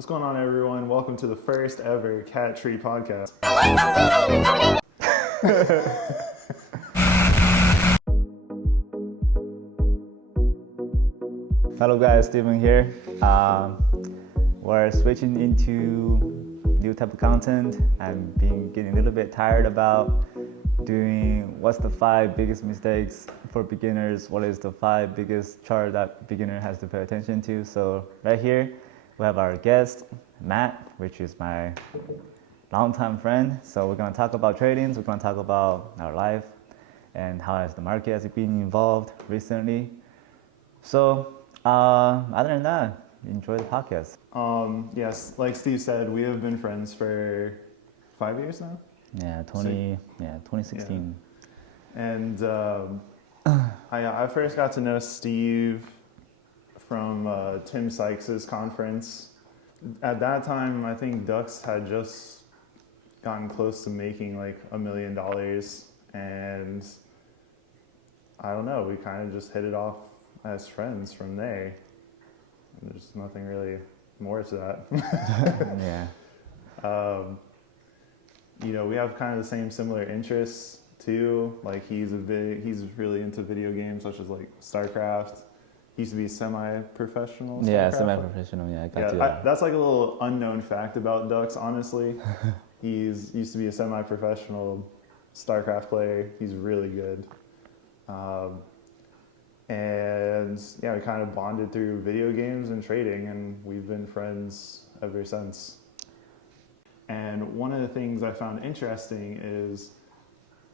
What's going on, everyone? Welcome to the first ever Cat Tree podcast. Hello guys, Steven here. We're switching into new type of content. I'm getting a little bit tired about doing what's the 5 biggest mistakes for beginners, what is the 5 biggest chart that beginner has to pay attention to. So right here we have our guest Matt, which is my longtime friend. So we're going to talk about tradings, we're going to talk about our life and how has the market has been involved recently. So other than that, enjoy the podcast. Yes, like Steve said, we have been friends for 5 years now. 2016. Yeah. And I first got to know Steve from Tim Sykes' conference. At that time, I think Ducks had just gotten close to making like $1 million, and I don't know, we kind of just hit it off as friends from there. There's nothing really more to that. Yeah. You know, we have kind of the same similar interests too. Like he's really into video games such as like StarCraft. He used to be semi-professional. Yeah, semi-professional. Yeah, I got you. That's like a little unknown fact about Ducks, honestly. He's used to be a semi-professional StarCraft player. He's really good. And yeah, we kind of bonded through video games and trading, and we've been friends ever since. And one of the things I found interesting is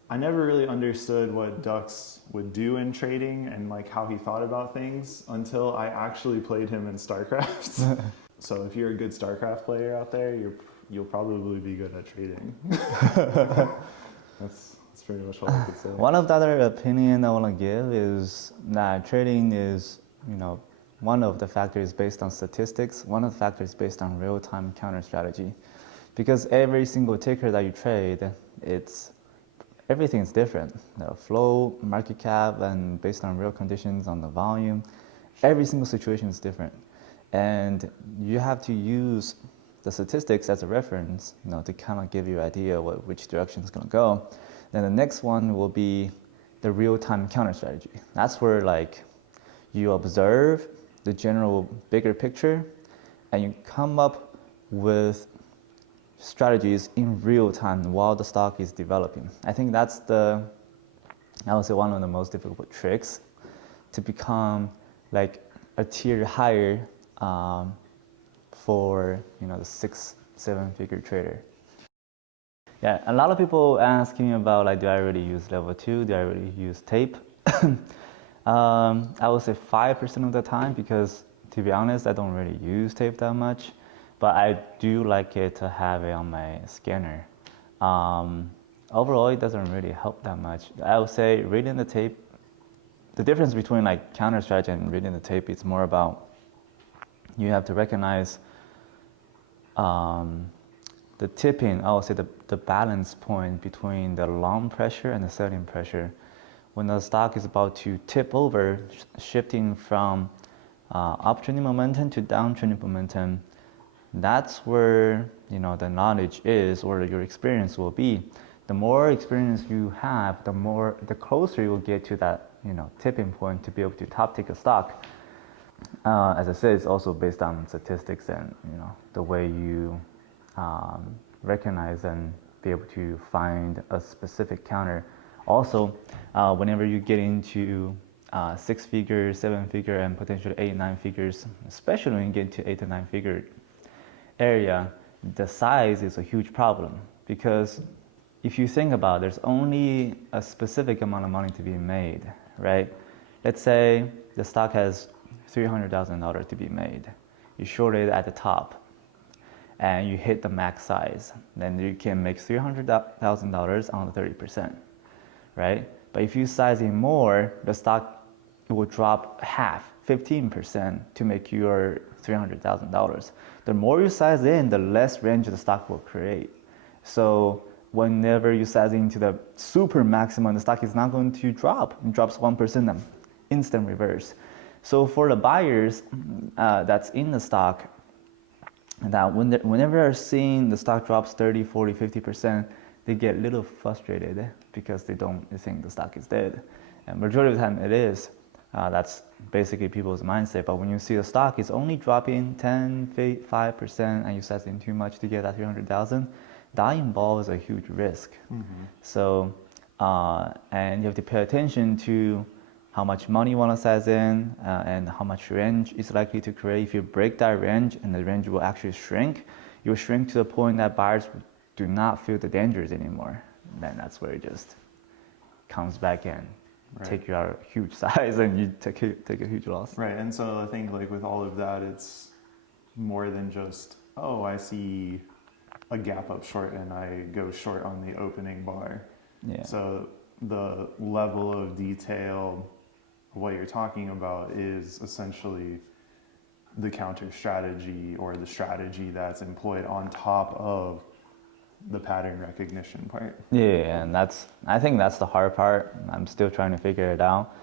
I never really understood what Ducks would do in trading and like how he thought about things until I actually played him in StarCraft. So if you're a good StarCraft player out there, you'll probably be good at trading. That's pretty much all I could say. One of the other opinion I want to give is that trading is, one of the factors based on statistics, one of the factors based on real-time counter strategy. Because every single ticker that you trade, everything's different. The flow, market cap, and based on real conditions on the volume, every single situation is different. And you have to use the statistics as a reference, to kind of give you an idea which direction it's going to go. Then the next one will be the real-time counter strategy. That's where you observe the general bigger picture and you come up with strategies in real time while the stock is developing. I think that's I would say one of the most difficult tricks to become like a tier higher for the 6-7 figure trader. Yeah, a lot of people asking about do I really use level 2? Do I really use tape? I would say 5% of the time, because to be honest, I don't really use tape that much, but I do like it to have it on my scanner. Overall, it doesn't really help that much. I would say reading the tape, the difference between counter strategy and reading the tape is more about you have to recognize the tipping, I would say the balance point between the long pressure and the selling pressure. When the stock is about to tip over, shifting from uptrending momentum to downtrending momentum, that's where the knowledge is, or your experience will be. The more experience you have, the closer you will get to that tipping point to be able to top tick a stock. As I said, it's also based on statistics and the way you recognize and be able to find a specific counter. Also, whenever you get into 6 figures, 7 figure, and potentially 8-9 figures, especially when you get into 8 to 9 figure area, the size is a huge problem, because if you think about it, there's only a specific amount of money to be made, right? Let's say the stock has $300,000 to be made. You short it at the top and you hit the max size, then you can make $300,000 on the 30%, right? But if you size in more, the stock will drop half, 15% to make your $300,000. The more you size in, the less range the stock will create. So whenever you size into the super maximum, the stock is not going to drop. It drops 1%, then instant reverse. So for the buyers that's in the stock, that whenever they're seeing the stock drops 30, 40, 50%, they get a little frustrated because they think the stock is dead. And majority of the time it is. That's basically people's mindset. But when you see the stock is only dropping 10, 5%, and you start saying too much to get that 300,000, that involves a huge risk. So, and you have to pay attention to how much money you want to size in, and how much range is likely to create. If you break that range and the range will actually shrink, you will shrink to the point that buyers do not feel the dangers anymore. Then that's where it just comes back in, take you out a huge size, and you take a huge loss. Right, and so I think like with all of that, it's more than just, oh, I see a gap up short and I go short on the opening bar. Yeah. So the level of detail of what you're talking about is essentially the counter strategy or the strategy that's employed on top of the pattern recognition part. Yeah, and I think that's the hard part. I'm still trying to figure it out.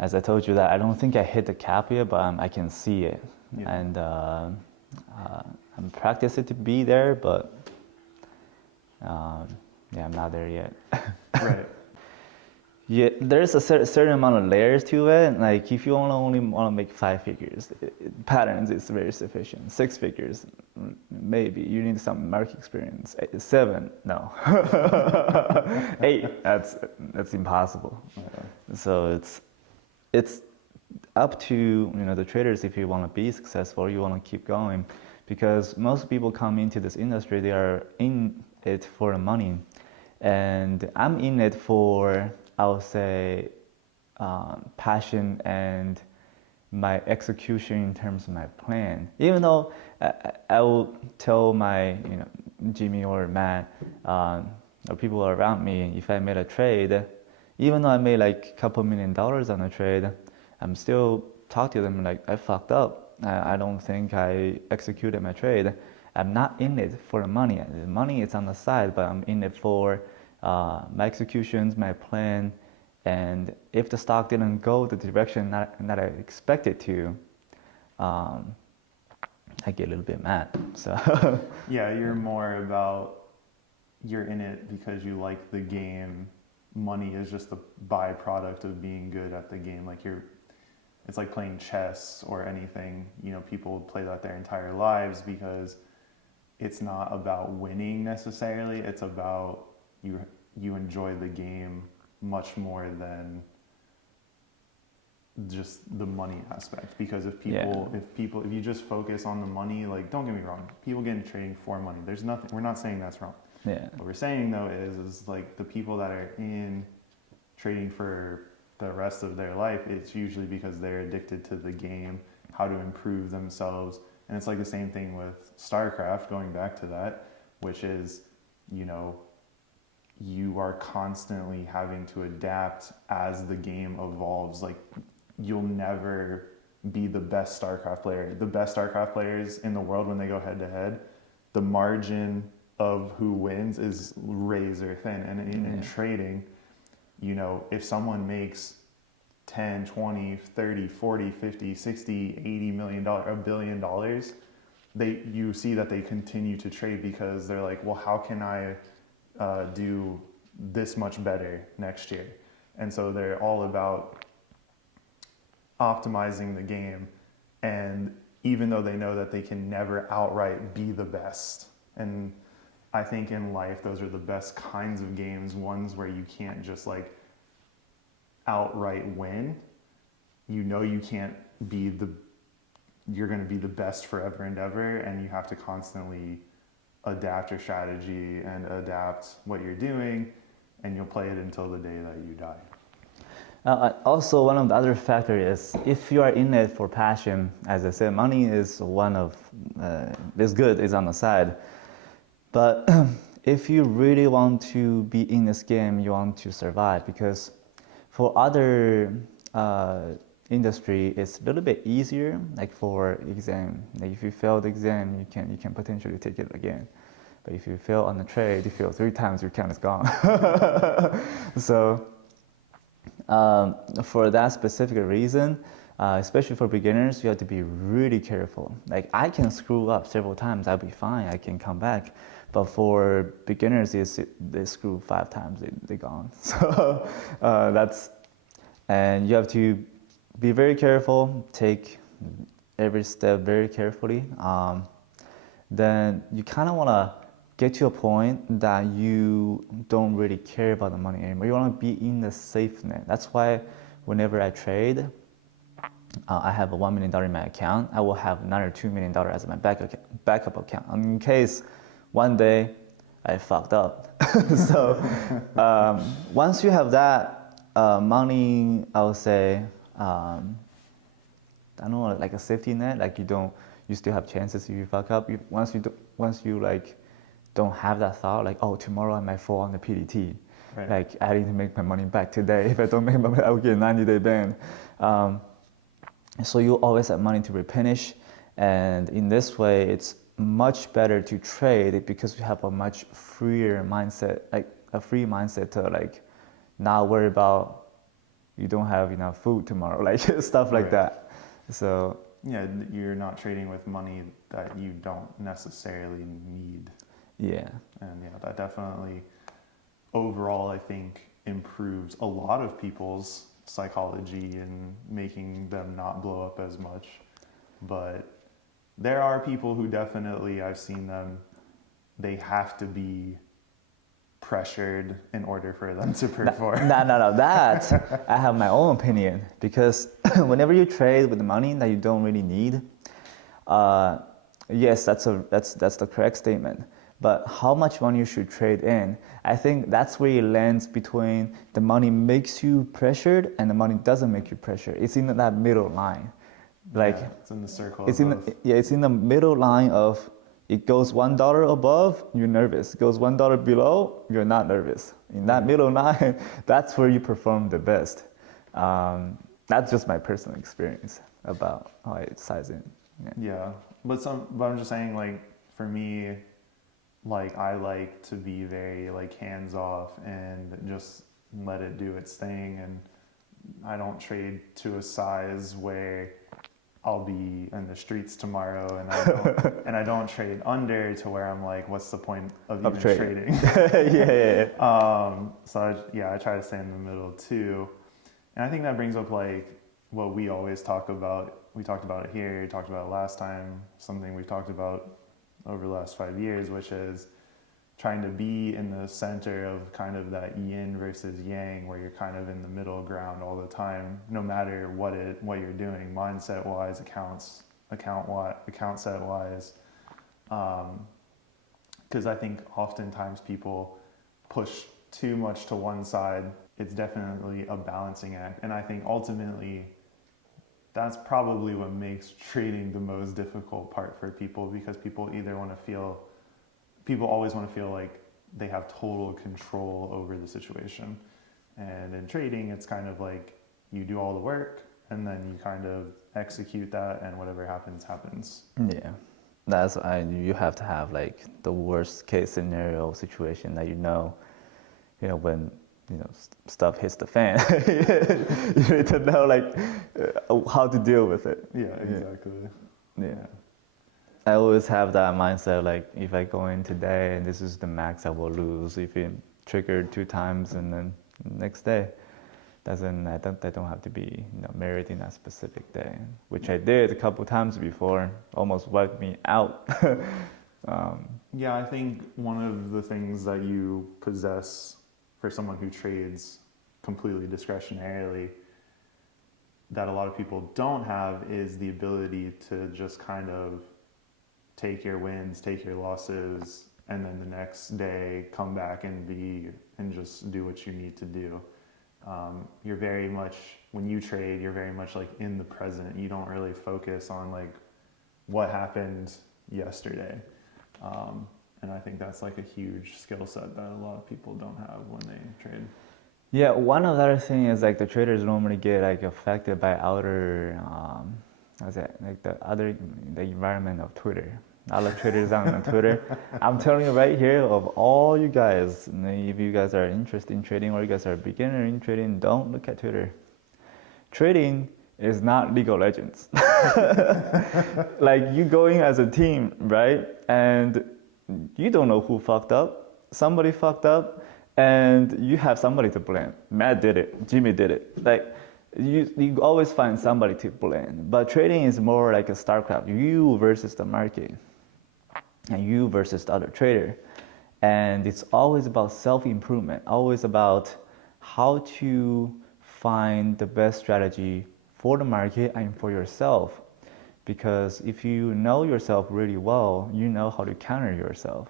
As I told you that I don't think I hit the cap yet, but I can see it. Yeah. And I'm practicing to be there, but yeah, I'm not there yet. Right. Yeah, there's a certain amount of layers to it. Like if you only want to make 5 figures, patterns is very sufficient. 6 figures, maybe you need some market experience. 7, no. 8, that's impossible. Yeah. So it's up to the traders if you want to be successful, you want to keep going, because most people come into this industry, they are in it for the money, and I'm in it for, I would say, passion and my execution in terms of my plan. Even though I will tell my Jimmy or Matt or people around me, if I made a trade, even though I made like a couple $1 million on a trade, I'm still talk to them like I fucked up. I don't think I executed my trade. I'm not in it for the money. The money is on the side, but I'm in it for my executions, my plan, and if the stock didn't go the direction that I expected to, I get a little bit mad. So yeah, you're more about, you're in it because you like the game. Money is just the byproduct of being good at the game. Like it's like playing chess or anything. People play that their entire lives because it's not about winning necessarily. It's about you enjoy the game much more than just the money aspect. Because if you just focus on the money, like, don't get me wrong, people get into trading for money. There's nothing, we're not saying that's wrong. yeah. What we're saying though is like the people that are in trading for the rest of their life, it's usually because they're addicted to the game, how to improve themselves. And it's like the same thing with StarCraft, going back to that, which is, you are constantly having to adapt as the game evolves. Like, you'll never be the best StarCraft player. The best StarCraft players in the world, when they go head to head, the margin of who wins is razor thin. And in trading, if someone makes 10, 20, 30, 40, 50, 60, 80 million dollars, $1 billion, you see that they continue to trade because they're like, well, how can I do this much better next year? And so they're all about optimizing the game. And even though they know that they can never outright be the best, and I think in life, those are the best kinds of games, ones where you can't just like outright win. You can't be you're going to be the best forever and ever, and you have to constantly adapt your strategy and adapt what you're doing, and you'll play it until the day that you die. Also, one of the other factors is if you are in it for passion, as I said, money is one of, is good, is on the side. But if you really want to be in this game, you want to survive, because for other industry, it's a little bit easier. Like for exam, like if you fail the exam, you can potentially take it again. But if you fail on the trade, you fail 3 times, your account is gone. So for that specific reason, Especially for beginners, you have to be really careful. Like I can screw up several times, I'll be fine, I can come back. But for beginners, they screw 5 times, they're gone. So and you have to be very careful, take every step very carefully. Then you kind of want to get to a point that you don't really care about the money anymore. You want to be in the safe net. That's why whenever I trade, I have a $1 million in my account. I will have another $2 million as my backup account in case one day I fucked up. So once you have that money, I would say, I don't know, like a safety net. Like you still have chances if you fuck up. Once you like don't have that thought, like, oh, tomorrow I might fall on the PDT. Right. Like I need to make my money back today. If I don't make my money, I will get a 90-day ban. So you always have money to replenish, and in this way, it's much better to trade because you have a much freer mindset, like a free mindset to like not worry about you don't have enough food tomorrow, like stuff like that. So yeah, you're not trading with money that you don't necessarily need. Yeah. And yeah, that definitely overall I think improves a lot of people's psychology and making them not blow up as much. But there are people who definitely, I've seen them, they have to be pressured in order for them to perform. No, that I have my own opinion, because whenever you trade with money that you don't really need, yes, that's the correct statement. But how much money you should trade in, I think that's where it lands between the money makes you pressured and the money doesn't make you pressured. It's in that middle line. Like yeah, it's in the circle. It's in the middle line of it goes $1 above, you're nervous. It goes $1 below, you're not nervous. In that middle line, that's where you perform the best. That's just my personal experience about how I size in. Yeah, but I'm just saying, like for me, like I like to be very like hands off and just let it do its thing, and I don't trade to a size where I'll be in the streets tomorrow, and I don't trade under to where I'm like, what's the point of even trading? Yeah. So I try to stay in the middle too, and I think that brings up like what we always talk about. We talked about it here, we talked about it last time, something we've talked about over the last 5 years, which is trying to be in the center of kind of that yin versus yang, where you're kind of in the middle ground all the time, no matter what you're doing, mindset wise, account set wise. Because I think oftentimes people push too much to one side. It's definitely a balancing act, and I think ultimately that's probably what makes trading the most difficult part for people, because people always want to feel like they have total control over the situation. And in trading, it's kind of like you do all the work and then you kind of execute that, and whatever happens, happens. Yeah. You have to have like the worst case scenario situation that when stuff hits the fan. You need to know like how to deal with it. Yeah, exactly. Yeah. I always have that mindset, like if I go in today and this is the max I will lose, if it triggered 2 times and then next day, I don't have to be married in that specific day, which I did a couple times before, almost wiped me out. Yeah, I think one of the things that you possess for someone who trades completely discretionarily that a lot of people don't have is the ability to just kind of take your wins, take your losses, and then the next day come back and just do what you need to do. You're very much, when you trade, you're very much like in the present. You don't really focus on like what happened yesterday. And I think that's like a huge skill set that a lot of people don't have when they trade. Yeah, one other thing is like the traders normally get like affected by outer, the environment of Twitter. All the traders on Twitter. I'm telling you right here, of all you guys, if you guys are interested in trading or you guys are a beginner in trading, don't look at Twitter. Trading is not League of Legends. Like you going as a team, right? And you don't know who fucked up. Somebody fucked up, and you have somebody to blame. Matt did it. Jimmy did it. Like you always find somebody to blame. But trading is more like a StarCraft. You versus the market, and you versus the other trader. And it's always about self-improvement. Always about how to find the best strategy for the market and for yourself. Because if you know yourself really well, you know how to counter yourself,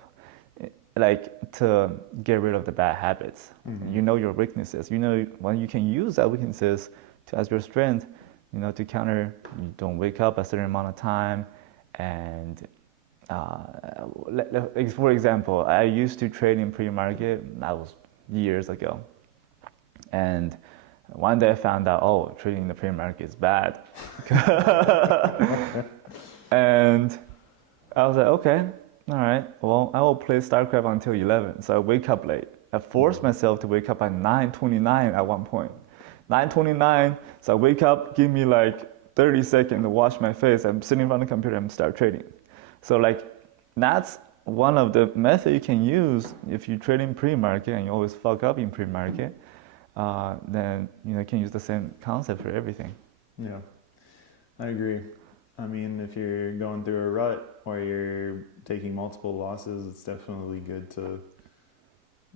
like to get rid of the bad habits. Mm-hmm. You know your weaknesses. You know when you can use that weaknesses as your strength, you know, to counter. You don't wake up a certain amount of time, and for example, I used to trade in pre-market. That was years ago, and one day I found out, oh, trading in the pre-market is bad. And I was like, okay, all right, well, I will play StarCraft until 11. So I wake up late. I forced myself to wake up at 9:29 at one point. 9:29, so I wake up, give me like 30 seconds to wash my face. I'm sitting in front of the computer and start trading. So like, that's one of the methods you can use if you trade in pre-market and you always fuck up in pre-market. Then you can use the same concept for everything. Yeah, I agree. I mean, if you're going through a rut or you're taking multiple losses, it's definitely good to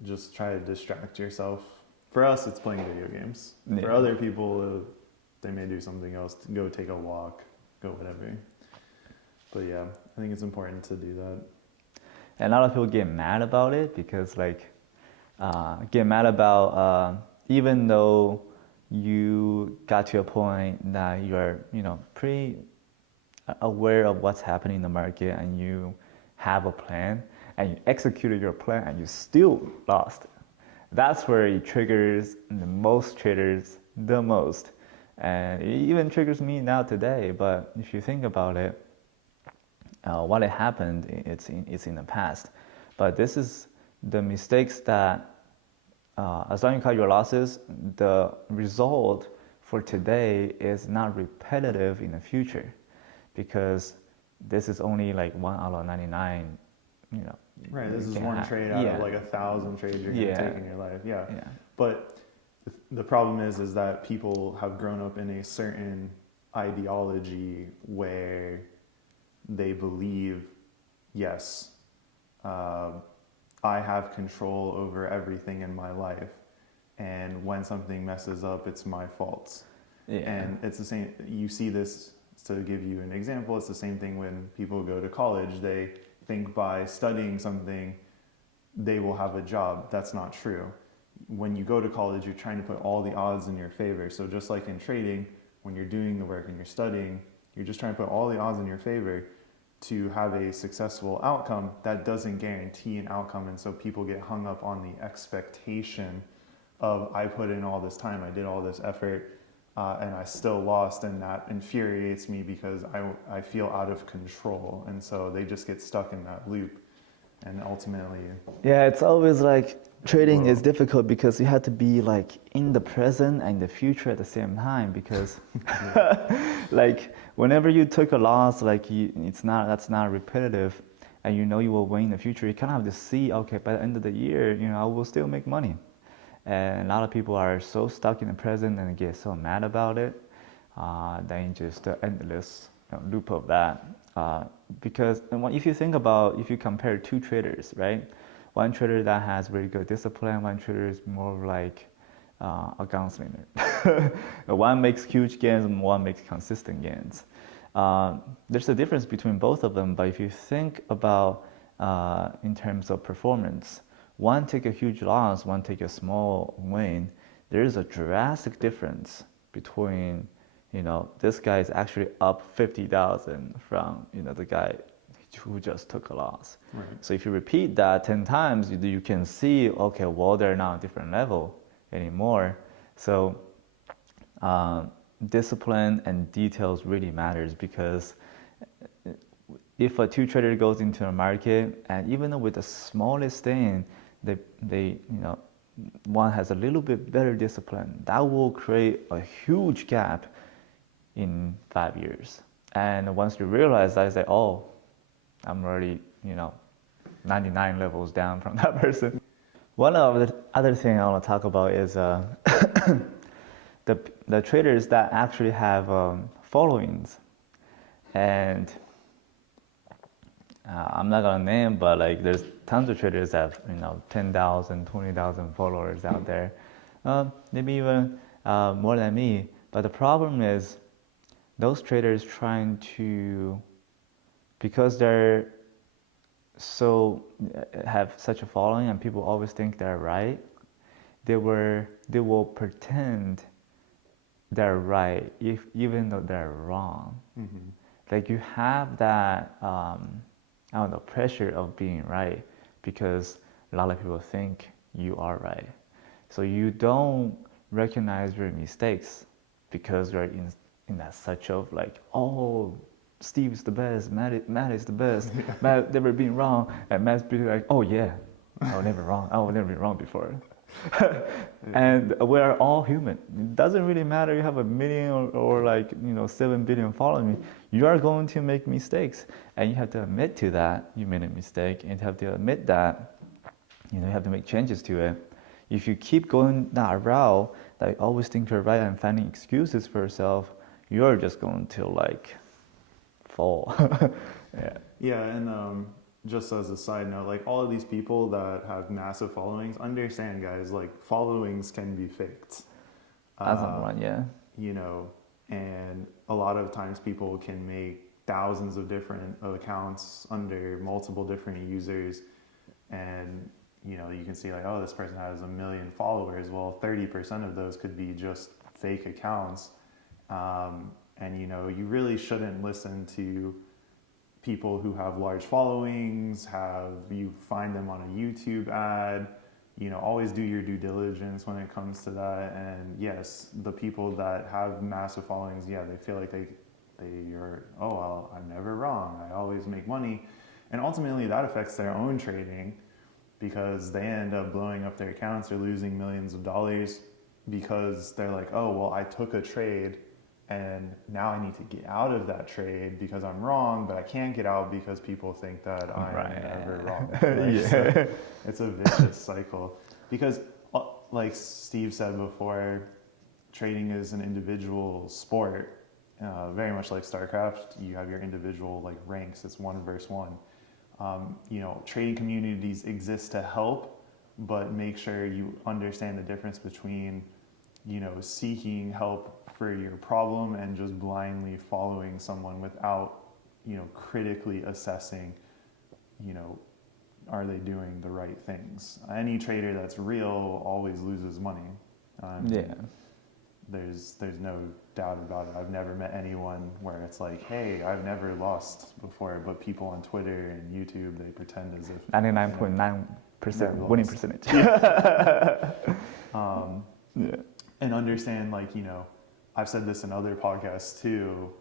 just try to distract yourself. For us, it's playing video games. Yeah. For other people, they may do something else, to go take a walk, go whatever. But yeah, I think it's important to do that. And a lot of people get mad about it because get mad about even though you got to a point that you're, pretty aware of what's happening in the market and you have a plan and you executed your plan and you still lost. That's where it triggers the most traders the most. And it even triggers me now today. But if you think about it, what happened, it's in the past. But this is the mistakes that as long as you cut your losses, the result for today is not repetitive in the future, because this is only like 1 out of 99. Right. This is one trade out of like 1,000 trades you're going to take in your life. Yeah. But the problem is that people have grown up in a certain ideology where they believe, yes, I have control over everything in my life, and when something messes up, it's my fault. Yeah. And it's the same. You see this, to give you an example, it's the same thing when people go to college. They think by studying something, they will have a job. That's not true. When you go to college, you're trying to put all the odds in your favor. So just like in trading, when you're doing the work and you're studying, you're just trying to put all the odds in your favor to have a successful outcome. That doesn't guarantee an outcome, and so people get hung up on the expectation of, I put in all this time, I did all this effort, and I still lost, and that infuriates me because I feel out of control, and so they just get stuck in that loop, and ultimately... Yeah, it's always like trading is difficult because you have to be like in the present and the future at the same time, because like whenever you took a loss, like that's not repetitive, and you will win in the future, you kind of have to see, okay, by the end of the year, I will still make money. And a lot of people are so stuck in the present and get so mad about it, then just the endless loop of that. Because if you think about, if you compare two traders, right? One trader that has very good discipline, one trader is more like a gunslinger. One makes huge gains and one makes consistent gains. There's a difference between both of them, but if you think about in terms of performance, one take a huge loss, one take a small win, there is a drastic difference between, this guy is actually up 50,000 from, the guy who just took a loss. Right. So if you repeat that 10 times, you can see, okay, well, they're not a different level anymore. So discipline and details really matters, because if a two trader goes into a market and even with the smallest thing, they one has a little bit better discipline, that will create a huge gap in 5 years. And once you realize that, I say, oh, I'm already, 99 levels down from that person. One of the other thing I want to talk about is the traders that actually have followings. And I'm not gonna name, but like there's tons of traders that have 10,000, 20,000 followers out there, maybe even more than me. But the problem is those traders trying to, because they're so have such a following and people always think they're right, they will pretend they're right even though they're wrong. Mm-hmm. Like you have that I don't know, pressure of being right because a lot of people think you are right. So you don't recognize your mistakes because you're in that such of like, oh, Steve is the best, Matt is the best, Matt never been wrong, and Matt's be like, oh yeah, I was never wrong, I was never been wrong before. And we're all human. It doesn't really matter you have a million or like 7 billion following me. You are going to make mistakes, and you have to admit to that you made a mistake, and you have to admit that you have to make changes to it. If you keep going that route, that you always think you're right and finding excuses for yourself, you're just going to like fall. Yeah. Yeah, and just as a side note, like all of these people that have massive followings, understand, guys, like followings can be faked. That's not right, yeah. And a lot of times people can make thousands of different accounts under multiple different users, and you can see like, oh, this person has 1 million followers. Well, 30% of those could be just fake accounts, and you really shouldn't listen to people who have large followings, you find them on a YouTube ad, always do your due diligence when it comes to that. And yes, the people that have massive followings, yeah, they feel like you're, oh, well, I'm never wrong, I always make money. And ultimately that affects their own trading because they end up blowing up their accounts or losing millions of dollars because they're like, oh, well, I took a trade and now I need to get out of that trade because I'm wrong, but I can't get out because people think that I'm never wrong. Right? Yeah. So it's a vicious cycle. Because, like Steve said before, trading is an individual sport, very much like StarCraft. You have your individual like ranks. It's 1 versus 1. Trading communities exist to help, but make sure you understand the difference between seeking help for your problem and just blindly following someone without critically assessing are they doing the right things. Any trader that's real always loses money. Yeah. There's no doubt about it. I've never met anyone where it's like, hey, I've never lost before, but people on Twitter and YouTube, they pretend as if 99.9% winning percentage. Yeah. And understand, like, I've said this in other podcasts too,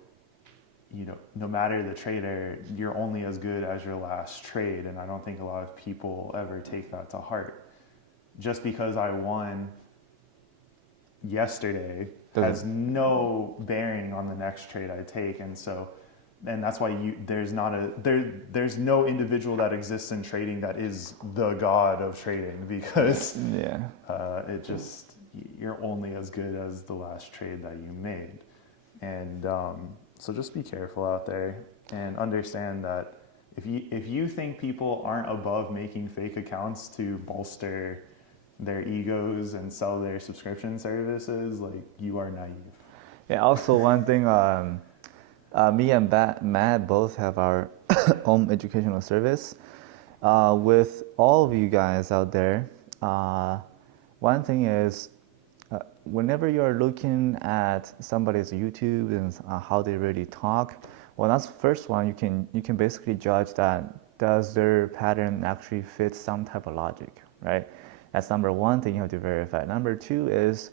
no matter the trader, you're only as good as your last trade. And I don't think a lot of people ever take that to heart. Just because I won yesterday has no bearing on the next trade I take. And that's why there's no individual that exists in trading that is the god of trading, because you're only as good as the last trade that you made. And so just be careful out there and understand that if you think people aren't above making fake accounts to bolster their egos and sell their subscription services, like, you are naive. Yeah, also one thing, me and Matt both have our own educational service. With all of you guys out there, one thing is, whenever you're looking at somebody's YouTube and how they really talk, well, that's the first one. You can basically judge that does their pattern actually fit some type of logic, right? That's number one thing you have to verify. Number two is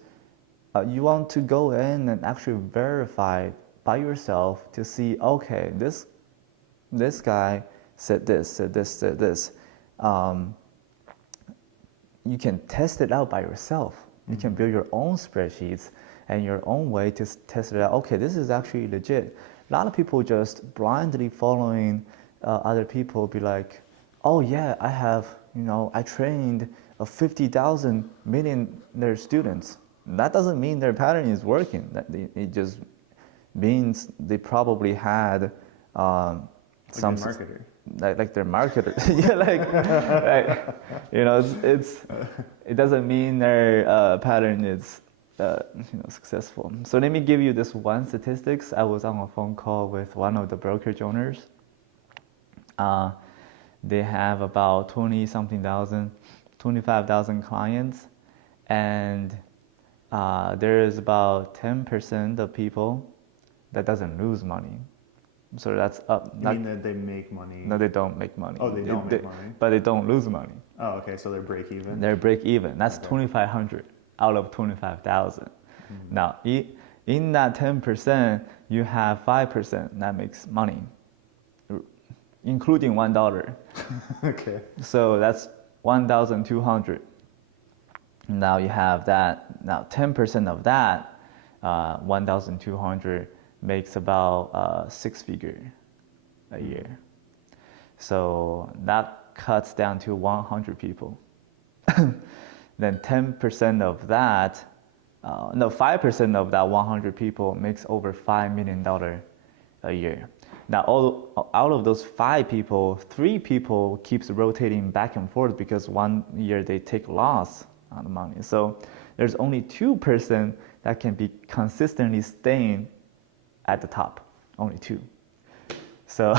you want to go in and actually verify by yourself to see, okay, this guy said this. You can test it out by yourself. You can build your own spreadsheets and your own way to test it out. Okay, this is actually legit. A lot of people just blindly following other people, be like, oh yeah, I have, I trained 50,000 millionaire students. That doesn't mean their pattern is working. It just means they probably had some marketer. Like their marketer. Yeah, it doesn't mean their pattern is successful. So let me give you this one statistics. I was on a phone call with one of the brokerage owners. They have about 25,000 clients, and there is about 10% of people that doesn't lose money. So that's up. You mean that they make money? No, they don't make money. Oh, they don't make money? But they don't lose money. Oh, okay, so they're break even? They're break even. That's Okay. 2,500 out of 25,000. Now, in that 10%, you have 5% that makes money, including $1. Okay. So that's 1,200. Now you have that. Now 10% of that, 1,200 makes about 6 figure a year. So that cuts down to 100 people. Then 10% of that, 5% of that 100 people makes over $5 million a year. Now, out of those 5 people, 3 people keeps rotating back and forth because one year they take loss on the money. So there's only 2% that can be consistently staying at the top, only 2. So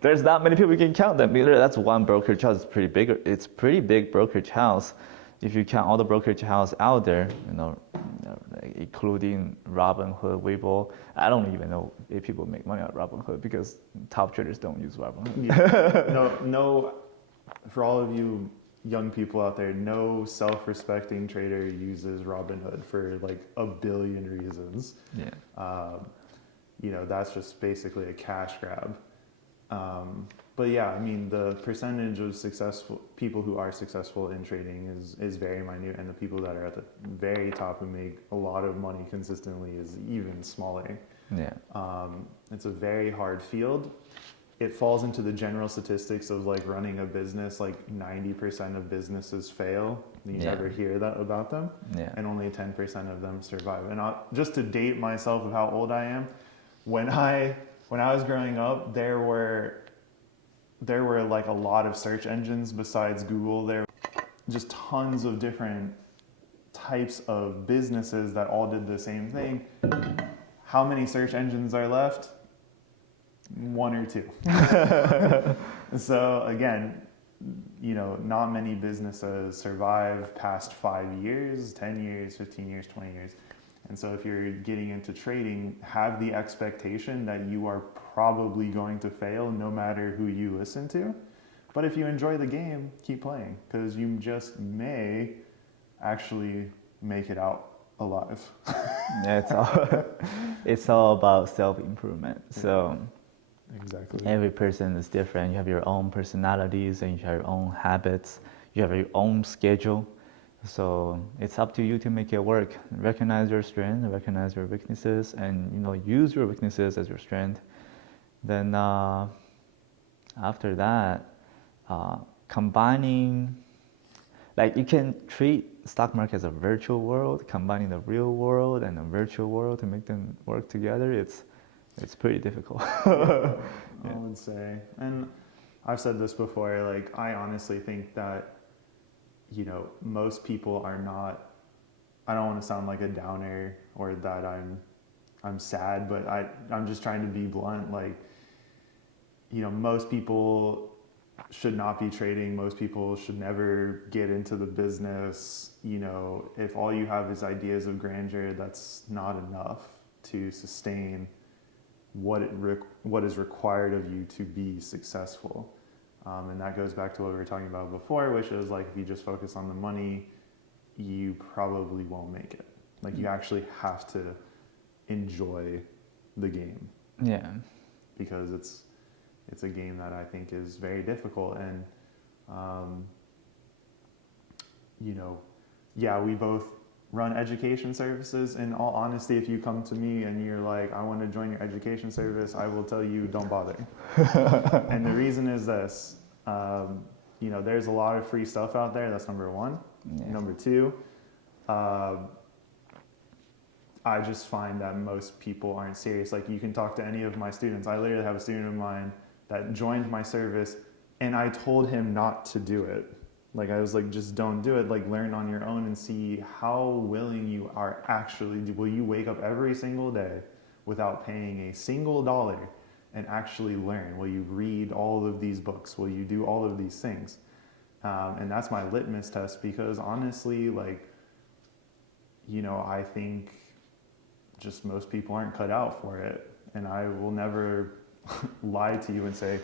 there's not many people you can count them. That's one brokerage house. It's pretty big brokerage house. If you count all the brokerage house out there, including Robinhood, Weibo. I don't even know if people make money on Robinhood because top traders don't use Robinhood. Yeah. No, for all of you young people out there, no self-respecting trader uses Robinhood for like a billion reasons. Yeah. That's just basically a cash grab. But yeah, I mean, the percentage of successful people who are successful in trading is very minute, and the people that are at the very top who make a lot of money consistently is even smaller. Yeah. It's a very hard field. It falls into the general statistics of like running a business, like 90% of businesses fail. You never hear that about them. Yeah. And only 10% of them survive. And just to date myself of how old I am, when I was growing up, there were like a lot of search engines besides Google. There were just tons of different types of businesses that all did the same thing. How many search engines are left? 1 or 2. So again, not many businesses survive past 5 years, 10 years, 15 years, 20 years. And so if you're getting into trading, have the expectation that you are probably going to fail no matter who you listen to. But if you enjoy the game, keep playing, because you just may actually make it out alive. Yeah, it's all about self-improvement. So exactly. Every person is different. You have your own personalities and you have your own habits. You have your own schedule. So it's up to you to make it work. Recognize your strength, recognize your weaknesses, and use your weaknesses as your strength. Then after that, combining, like you can treat stock market as a virtual world, combining the real world and the virtual world to make them work together. It's pretty difficult. I would say, and I've said this before, like I honestly think that most people are not, I don't want to sound like a downer or that I'm sad, but I'm just trying to be blunt. Like, most people should not be trading. Most people should never get into the business. If all you have is ideas of grandeur, that's not enough to sustain what is required of you to be successful. And that goes back to what we were talking about before, which is like, if you just focus on the money, you probably won't make it. Like you actually have to enjoy the game. Yeah. Because it's a game that I think is very difficult. And, we both run education services. In all honesty, if you come to me and you're like, I want to join your education service, I will tell you don't bother. And the reason is this, you know, there's a lot of free stuff out there. That's number one. Yeah. Number two, I just find that most people aren't serious. Like, you can talk to any of my students. I literally have a student of mine that joined my service, and I told him not to do it. Like, I was like, just don't do it. Like, learn on your own and see how willing you are actually. Will you wake up every single day without paying a single dollar and actually learn? Will you read all of these books? Will you do all of these things? And that's my litmus test, because honestly, like, you know, I think just most people aren't cut out for it. And I will never lie to you and say,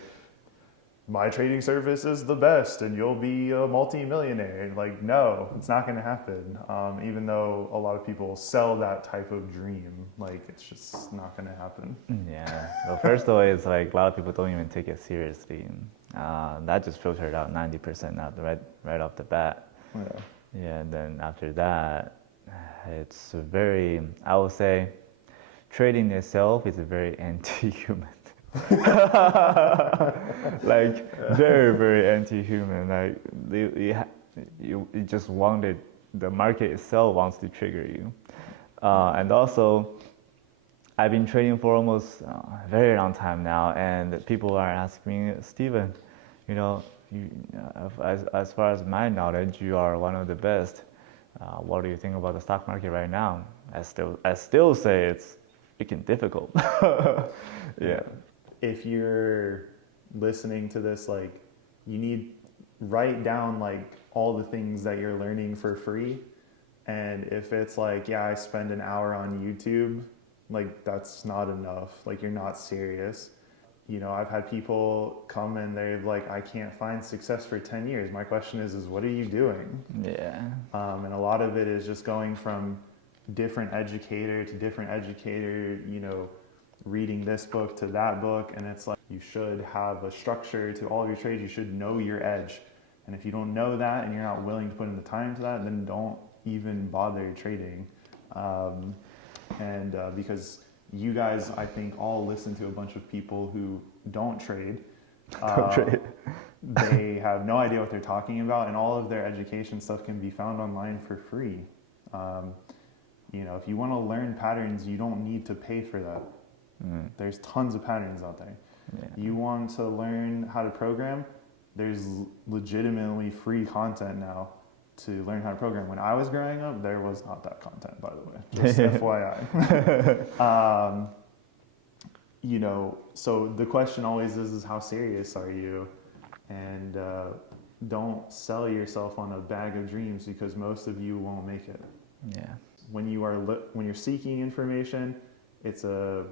my trading service is the best and you'll be a multi-millionaire. Like, no, it's not going to happen. Even though a lot of people sell that type of dream, like, it's just not going to happen. Yeah. Well, first of all, it's like a lot of people don't even take it seriously. That just filtered out 90% out right off the bat. Yeah. Yeah, and then after that, it's very, I would say, trading itself is very anti-human. Like, very, very anti-human. Like, you just wanted, the market itself wants to trigger you. And also, I've been trading for almost a very long time now, and people are asking me, Steven, you know, as far as my knowledge, you are one of the best. What do you think about the stock market right now? I still say it's freaking difficult. Yeah. If you're listening to this, like, you need write down like all the things that you're learning for free. And if it's like, yeah, I spend an hour on YouTube, like, that's not enough. Like, you're not serious. You know, I've had people come and they're like, I can't find success for 10 years. My question is what are you doing? Yeah. And a lot of it is just going from different educator to different educator, you know, reading this book to that book. And it's like, you should have a structure to all of your trades. You should know your edge. And if you don't know that and you're not willing to put in the time to that, then don't even bother trading. Because you guys, I think, all listen to a bunch of people who don't trade. They have no idea what they're talking about, and all of their education stuff can be found online for free. You know, if you want to learn patterns, you don't need to pay for that. There's tons of patterns out there. Yeah. You want to learn how to program, there's legitimately free content now to learn how to program. When I was growing up, there was not that content, by the way, just FYI. You know, so the question always is how serious are you? And don't sell yourself on a bag of dreams, because most of you won't make it. Yeah. When you're seeking information, it's a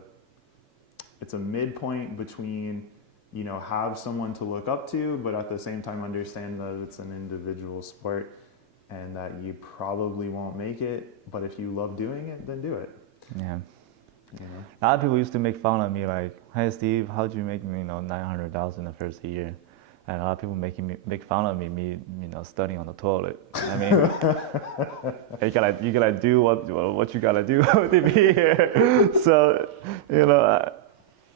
midpoint between, you know, have someone to look up to, but at the same time understand that it's an individual sport and that you probably won't make it. But if you love doing it, then do it. Yeah. You know? A lot of people used to make fun of me, like, "Hey Steve, how'd you make, you know, 900,000 the first year?" And a lot of people make fun of me, you know, studying on the toilet. I mean, you gotta do what you gotta do to be here. So, you know,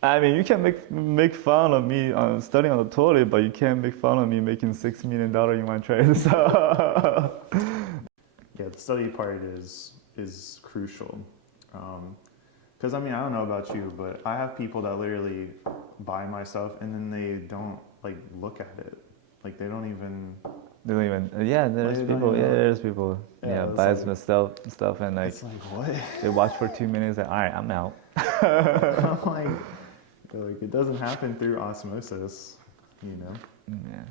I mean, you can make fun of me on studying on the toilet, but you can't make fun of me making $6 million in one trade. So, yeah, the study part is crucial. Because I mean, I don't know about you, but I have people that literally buy my stuff and then they don't like look at it. Like, they don't even. Yeah, there's people. Yeah, buys my stuff and like. It's like, what? They watch for 2 minutes and all right, I'm out. I'm like, it doesn't happen through osmosis, you know. Yeah.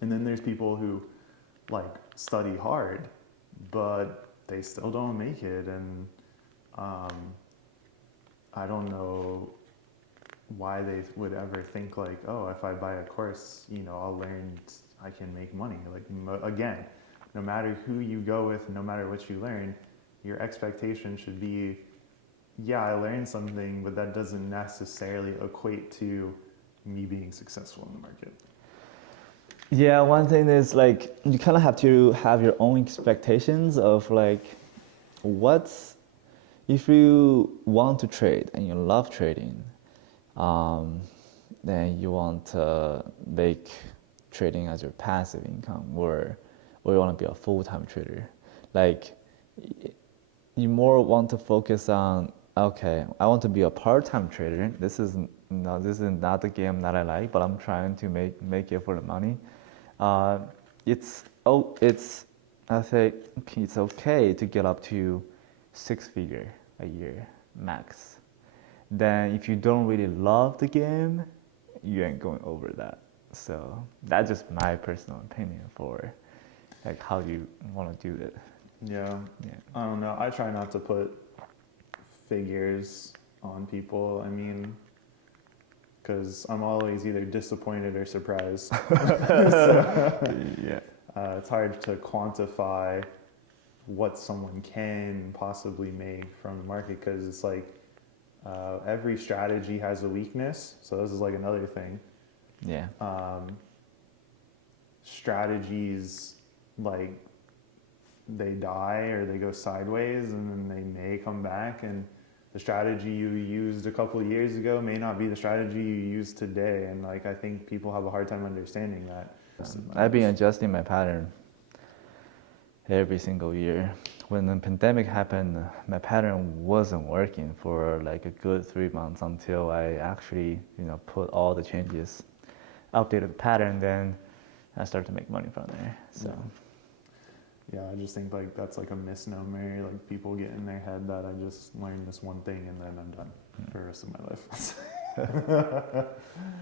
And then there's people who like study hard, but they still don't make it, and I don't know why they would ever think like, oh, if I buy a course, you know, I'll learn, I can make money. Like, again, no matter who you go with, no matter what you learn, your expectation should be, yeah, I learned something, but that doesn't necessarily equate to me being successful in the market. Yeah, one thing is like, you kind of have to have your own expectations of like, if you want to trade and you love trading, then you want to make trading as your passive income, or you want to be a full-time trader. Like, you more want to focus on, okay, I want to be a part-time trader. This is not the game that I like, but I'm trying to make it for the money. I think it's okay to get up to 6-figure a year max. Then if you don't really love the game, you ain't going over that. So that's just my personal opinion for like how you want to do it. Yeah. Yeah. I don't know. I try not to put figures on people. I mean, because I'm always either disappointed or surprised. Yeah. It's hard to quantify what someone can possibly make from the market, because it's like every strategy has a weakness. So this is like another thing. Yeah. Strategies, like, they die or they go sideways, and then they may come back, and the strategy you used a couple of years ago may not be the strategy you use today. And like, I think people have a hard time understanding that. I've been adjusting my pattern every single year. When the pandemic happened, my pattern wasn't working for like a good 3 months until I actually, put all the changes, updated the pattern, then I started to make money from there. So. Yeah, I just think like that's like a misnomer. Like, people get in their head that I just learned this one thing and then I'm done for the rest of my life.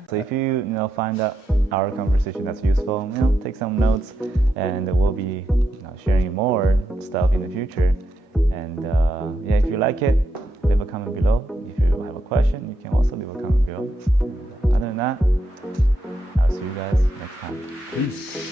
So if you find out our conversation that's useful, take some notes, and we'll be sharing more stuff in the future. And if you like it, leave a comment below. If you have a question, you can also leave a comment below. Other than that, I'll see you guys next time. Peace.